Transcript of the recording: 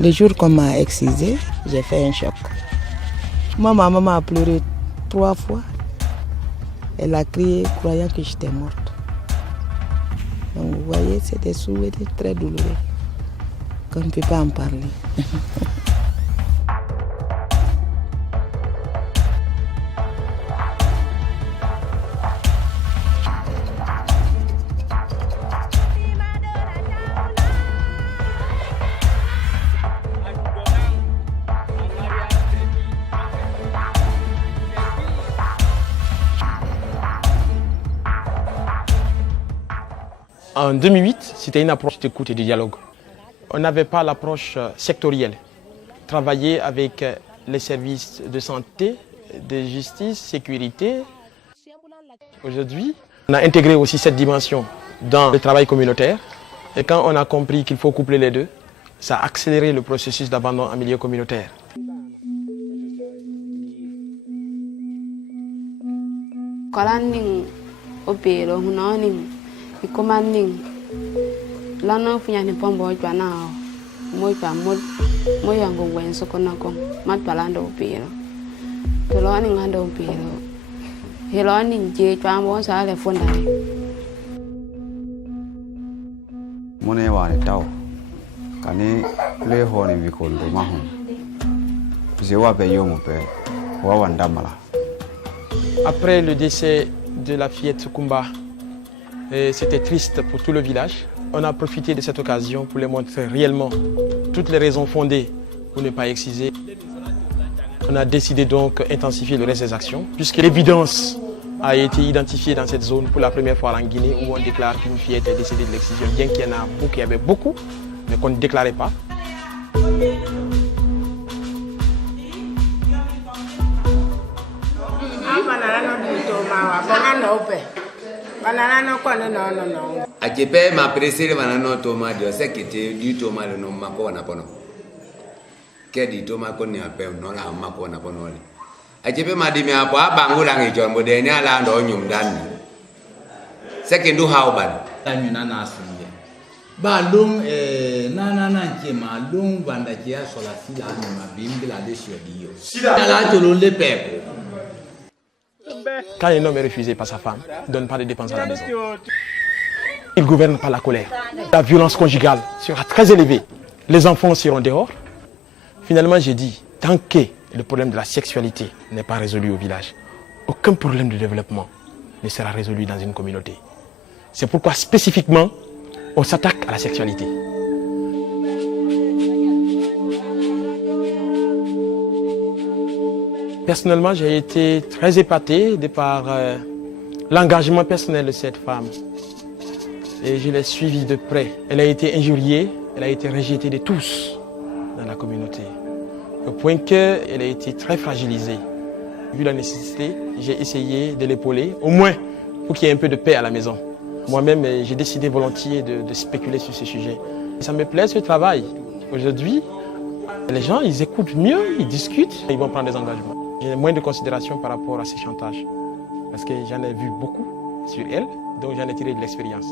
Le jour qu'on m'a excisé, j'ai fait un choc. Moi, ma maman a pleuré 3 fois. Elle a crié croyant que j'étais morte. Donc vous voyez, c'est des souvenirs très douloureux qu'on ne peut pas en parler. En 2008, c'était une approche d'écoute et de dialogue. On n'avait pas l'approche sectorielle. Travailler avec les services de santé, de justice, sécurité. Aujourd'hui, on a intégré aussi cette dimension dans le travail communautaire. Et quand on a compris qu'il faut coupler les deux, ça a accéléré le processus d'abandon en milieu communautaire. Ikomaning lana funya ni pombo jwana mo pa mo yango wen sokonako mat palando piro to lo ni ngando piro helo ni je twa mo sa le fondare mone wa ni taw kani le ho ni bikondo ma hu je wa be yo mo pe wa wanda mala. Après le décès de la fillette Kumba, c'était triste pour tout le village. On a profité de cette occasion pour les montrer réellement toutes les raisons fondées pour ne pas exciser. On a décidé donc d'intensifier le reste des actions, puisque l'évidence a été identifiée dans cette zone pour la première fois en Guinée, où on déclare qu'une fillette est décédée de l'excision, bien qu'il y avait beaucoup, mais qu'on ne déclarait pas. Ajepe ma presere manano toma dio sekete di toma le no mako na pono. Ke di toma ko ni ape no la mako na pono le. Ajepe ma di me apo abangu la ngi jombo de ni ala ndo nyum dan. Sekendu hauban. Tanyuna na asinje. Ba long na nje ma long banda kia sola sila ni ma bimbi la de dio. La tolo le pepo. Quand un homme est refusé par sa femme, il ne donne pas de dépenses à la maison. Il gouverne par la colère. La violence conjugale sera très élevée. Les enfants seront dehors. Finalement, j'ai dit, tant que le problème de la sexualité n'est pas résolu au village, aucun problème de développement ne sera résolu dans une communauté. C'est pourquoi spécifiquement, on s'attaque à la sexualité. Personnellement, j'ai été très épaté de par l'engagement personnel de cette femme. Et je l'ai suivie de près. Elle a été injuriée, elle a été rejetée de tous dans la communauté. Au point qu'elle a été très fragilisée. Vu la nécessité, j'ai essayé de l'épauler, au moins pour qu'il y ait un peu de paix à la maison. Moi-même, j'ai décidé volontiers de spéculer sur ce sujet. Ça me plaît ce travail. Aujourd'hui, les gens, ils écoutent mieux, ils discutent, ils vont prendre des engagements. J'ai moins de considération par rapport à ces chantages. Parce que j'en ai vu beaucoup sur elle, donc j'en ai tiré de l'expérience.